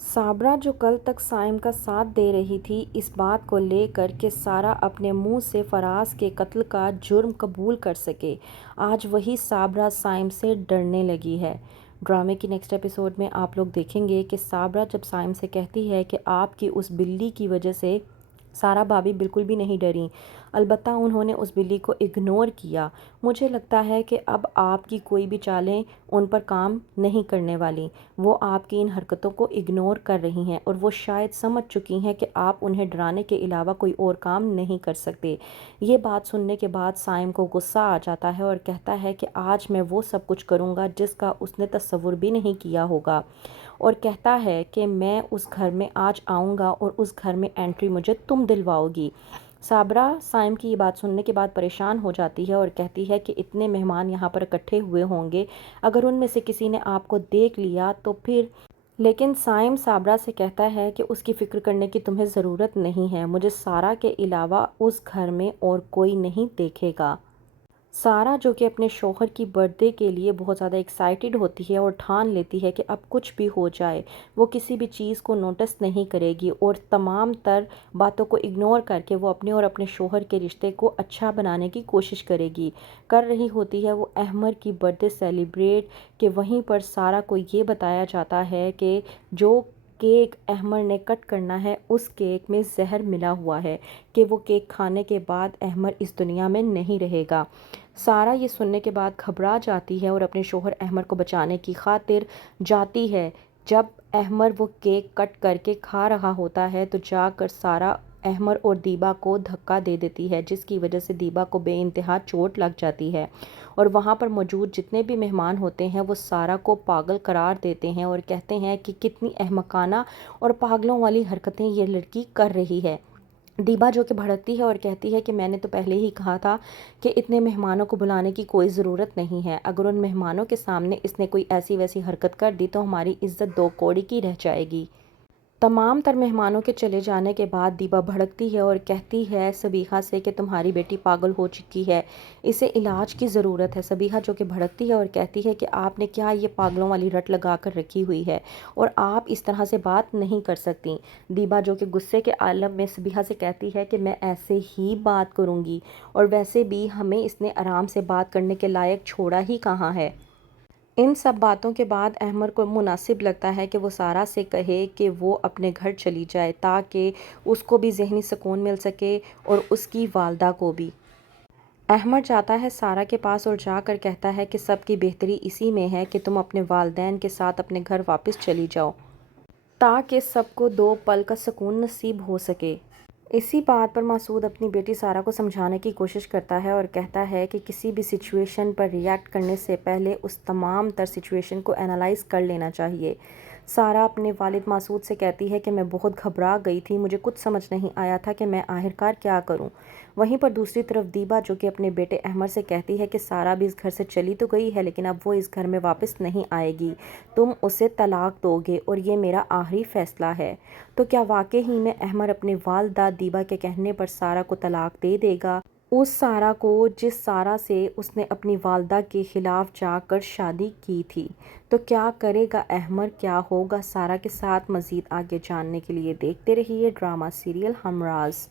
صابرہ جو کل تک صائم کا ساتھ دے رہی تھی، اس بات کو لے کر کہ سارہ اپنے منہ سے فراز کے قتل کا جرم قبول کر سکے، آج وہی صابرہ صائم سے ڈرنے لگی ہے۔ ڈرامے کی نیکسٹ ایپیسوڈ میں آپ لوگ دیکھیں گے کہ صابرہ جب صائم سے کہتی ہے کہ آپ کی اس بلی کی وجہ سے سارہ بھابھی بالکل بھی نہیں ڈریں، البتہ انہوں نے اس بلی کو اگنور کیا۔ مجھے لگتا ہے کہ اب آپ کی کوئی بھی چالیں ان پر کام نہیں کرنے والی۔ وہ آپ کی ان حرکتوں کو اگنور کر رہی ہیں اور وہ شاید سمجھ چکی ہیں کہ آپ انہیں ڈرانے کے علاوہ کوئی اور کام نہیں کر سکتے۔ یہ بات سننے کے بعد صائم کو غصہ آ جاتا ہے اور کہتا ہے کہ آج میں وہ سب کچھ کروں گا جس کا اس نے تصور بھی نہیں کیا ہوگا، اور کہتا ہے کہ میں اس گھر میں آج آؤں گا اور اس گھر میں انٹری مجھے تم دلواؤ گی۔ صابرہ صائم کی یہ بات سننے کے بعد پریشان ہو جاتی ہے اور کہتی ہے کہ اتنے مہمان یہاں پر اکٹھے ہوئے ہوں گے، اگر ان میں سے کسی نے آپ کو دیکھ لیا تو پھر۔ لیکن صائم صابرہ سے کہتا ہے کہ اس کی فکر کرنے کی تمہیں ضرورت نہیں ہے، مجھے سارہ کے علاوہ اس گھر میں اور کوئی نہیں دیکھے گا۔ سارہ جو کہ اپنے شوہر کی برتھ ڈے کے لیے بہت زیادہ ایکسائٹڈ ہوتی ہے اور ٹھان لیتی ہے کہ اب کچھ بھی ہو جائے وہ کسی بھی چیز کو نوٹس نہیں کرے گی اور تمام تر باتوں کو اگنور کر کے وہ اپنے اور اپنے شوہر کے رشتے کو اچھا بنانے کی کوشش کرے گی۔ کر رہی ہوتی ہے وہ احمر کی برتھ ڈے سیلیبریٹ، کہ وہیں پر سارہ کو یہ بتایا جاتا ہے کہ جو کیک احمر نے کٹ کرنا ہے اس کیک میں زہر ملا ہوا ہے، کہ وہ کیک کھانے کے بعد احمر اس دنیا میں نہیں رہے گا۔ سارہ یہ سننے کے بعد گھبرا جاتی ہے اور اپنے شوہر احمر کو بچانے کی خاطر جاتی ہے۔ جب احمر وہ کیک کٹ کر کے کھا رہا ہوتا ہے تو جا کر سارہ احمر اور دیبا کو دھکا دے دیتی ہے، جس کی وجہ سے دیبا کو بے انتہا چوٹ لگ جاتی ہے، اور وہاں پر موجود جتنے بھی مہمان ہوتے ہیں وہ سارہ کو پاگل قرار دیتے ہیں اور کہتے ہیں کہ کتنی احمقانہ اور پاگلوں والی حرکتیں یہ لڑکی کر رہی ہے۔ دیبا جو کہ بھڑکتی ہے اور کہتی ہے کہ میں نے تو پہلے ہی کہا تھا کہ اتنے مہمانوں کو بلانے کی کوئی ضرورت نہیں ہے، اگر ان مہمانوں کے سامنے اس نے کوئی ایسی ویسی حرکت کر دی تو ہماری عزت دو کوڑی کی رہ جائے گی۔ تمام تر مہمانوں کے چلے جانے کے بعد دیبا بھڑکتی ہے اور کہتی ہے صبیحہ سے کہ تمہاری بیٹی پاگل ہو چکی ہے، اسے علاج کی ضرورت ہے۔ صبیحہ جو کہ بھڑکتی ہے اور کہتی ہے کہ آپ نے کیا یہ پاگلوں والی رٹ لگا کر رکھی ہوئی ہے اور آپ اس طرح سے بات نہیں کر سکتی۔ دیبا جو کہ غصے کے عالم میں صبیحہ سے کہتی ہے کہ میں ایسے ہی بات کروں گی، اور ویسے بھی ہمیں اس نے آرام سے بات کرنے کے لائق چھوڑا ہی کہاں ہے۔ ان سب باتوں کے بعد احمر کو مناسب لگتا ہے کہ وہ سارہ سے کہے کہ وہ اپنے گھر چلی جائے تاکہ اس کو بھی ذہنی سکون مل سکے اور اس کی والدہ کو بھی۔ احمر جاتا ہے سارہ کے پاس اور جا کر کہتا ہے کہ سب کی بہتری اسی میں ہے کہ تم اپنے والدین کے ساتھ اپنے گھر واپس چلی جاؤ، تاکہ سب کو دو پل کا سکون نصیب ہو سکے۔ اسی بات پر مسعود اپنی بیٹی سارہ کو سمجھانے کی کوشش کرتا ہے اور کہتا ہے کہ کسی بھی سچویشن پر ریئیکٹ کرنے سے پہلے اس تمام تر سچویشن کو انالائز کر لینا چاہیے۔ سارہ اپنے والد مسعود سے کہتی ہے کہ میں بہت گھبرا گئی تھی، مجھے کچھ سمجھ نہیں آیا تھا کہ میں آخرکار کیا کروں۔ وہیں پر دوسری طرف دیبا جو کہ اپنے بیٹے احمر سے کہتی ہے کہ سارہ بھی اس گھر سے چلی تو گئی ہے لیکن اب وہ اس گھر میں واپس نہیں آئے گی، تم اسے طلاق دو گے اور یہ میرا آخری فیصلہ ہے۔ تو کیا واقعی میں احمر اپنی والدہ دیبا کے کہنے پر سارہ کو طلاق دے دے گا، اس سارہ کو جس سارہ سے اس نے اپنی والدہ کے خلاف جا کر شادی کی تھی؟ تو کیا کرے گا احمر، کیا ہوگا سارہ کے ساتھ؟ مزید آگے جاننے کے لیے دیکھتے رہیے ڈرامہ سیریل ہمراز۔